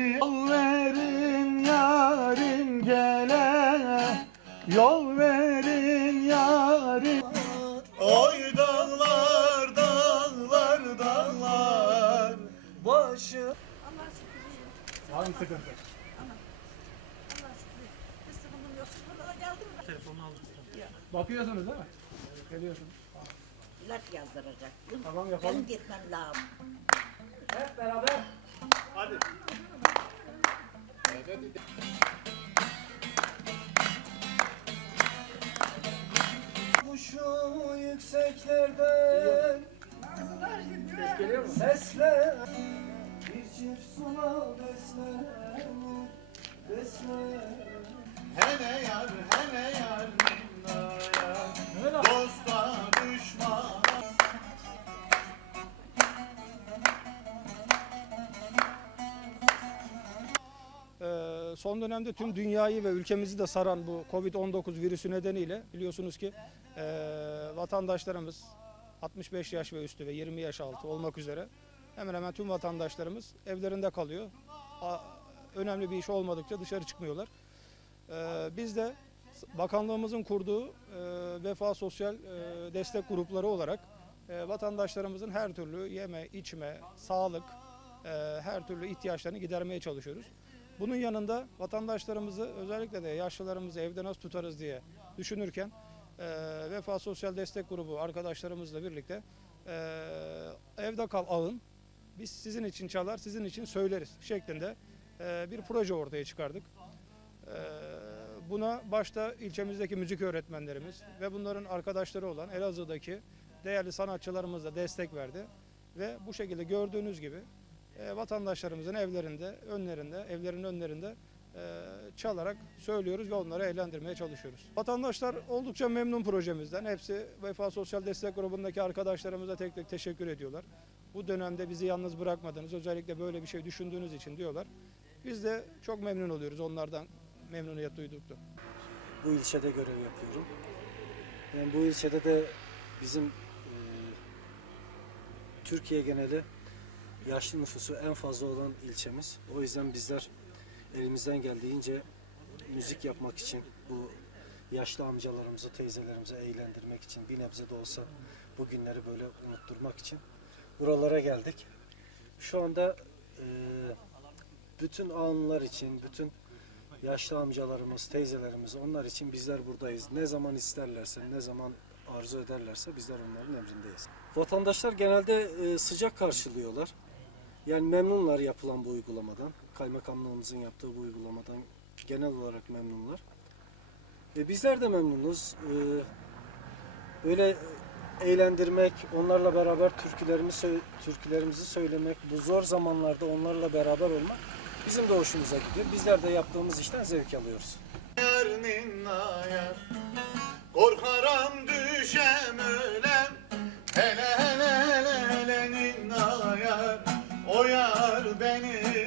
Yol verin yarim gele Yol verin yarim Oy dağlar dağlar dağlar Başı Allah şükür. Var mı sıkıntı? Telefonunu aldık. Bakıyorsunuz değil mi? Geliyorsunuz. İlaç yazdıracaktım. Tamam, yapalım. Benim gitmem lazım. Hep beraber. Hadi. Kuşu yükseklerden Sesle Bir çift suna beslenir son dönemde tüm dünyayı ve ülkemizi de saran bu Covid-19 virüsü nedeniyle biliyorsunuz ki e, vatandaşlarımız 65 yaş ve üstü ve 20 yaş altı olmak üzere hemen hemen tüm vatandaşlarımız evlerinde kalıyor. A- önemli bir iş olmadıkça dışarı çıkmıyorlar. Ee, biz de bakanlığımızın kurduğu e, Vefa Sosyal e, Destek Grupları olarak e, vatandaşlarımızın her türlü yeme, içme, sağlık, e, her türlü ihtiyaçlarını gidermeye çalışıyoruz. Bunun yanında vatandaşlarımızı özellikle de yaşlılarımızı evde nasıl tutarız diye düşünürken e, Vefa Sosyal Destek Grubu arkadaşlarımızla birlikte e, evde kal ağın biz sizin için çalar sizin için söyleriz şeklinde e, bir proje ortaya çıkardık. E, buna başta ilçemizdeki müzik öğretmenlerimiz ve bunların arkadaşları olan Elazığ'daki değerli sanatçılarımız da destek verdi. Ve bu şekilde gördüğünüz gibi e, vatandaşlarımızın evlerinde, önlerinde, evlerin önlerinde e, çalarak söylüyoruz ve onları eğlendirmeye çalışıyoruz. Vatandaşlar oldukça memnun projemizden. Hepsi Vefa Sosyal Destek Grubu'ndaki arkadaşlarımıza tek tek teşekkür ediyorlar. Bu dönemde bizi yalnız bırakmadınız, özellikle böyle bir şey düşündüğünüz için diyorlar. Biz de çok memnun oluyoruz onlardan memnuniyet duyduk da. Bu ilçede görev yapıyorum. Yani bu ilçede de bizim e, Türkiye geneli yaşlı nüfusu en fazla olan ilçemiz. O yüzden bizler elimizden geldiğince müzik yapmak için bu yaşlı amcalarımızı, teyzelerimizi eğlendirmek için bir nebze de olsa bu günleri böyle unutturmak için buralara geldik. Şu anda e, bütün anılar için, bütün yaşlı amcalarımız, teyzelerimiz onlar için bizler buradayız. Ne zaman isterlerse, ne zaman arzu ederlerse bizler onların emrindeyiz. Vatandaşlar genelde e, sıcak karşılıyorlar. Yani memnunlar yapılan bu uygulamadan. Kaymakamlığımızın yaptığı bu uygulamadan genel olarak memnunlar. Ve bizler de memnunuz. E, böyle eğlendirmek, onlarla beraber türkülerimi sö- türkülerimizi söylemek, bu zor zamanlarda onlarla beraber olmak bizim de hoşumuza gidiyor. Bizler de yaptığımız işten zevk alıyoruz. Korkaram düşem ölem Hele hele hele beni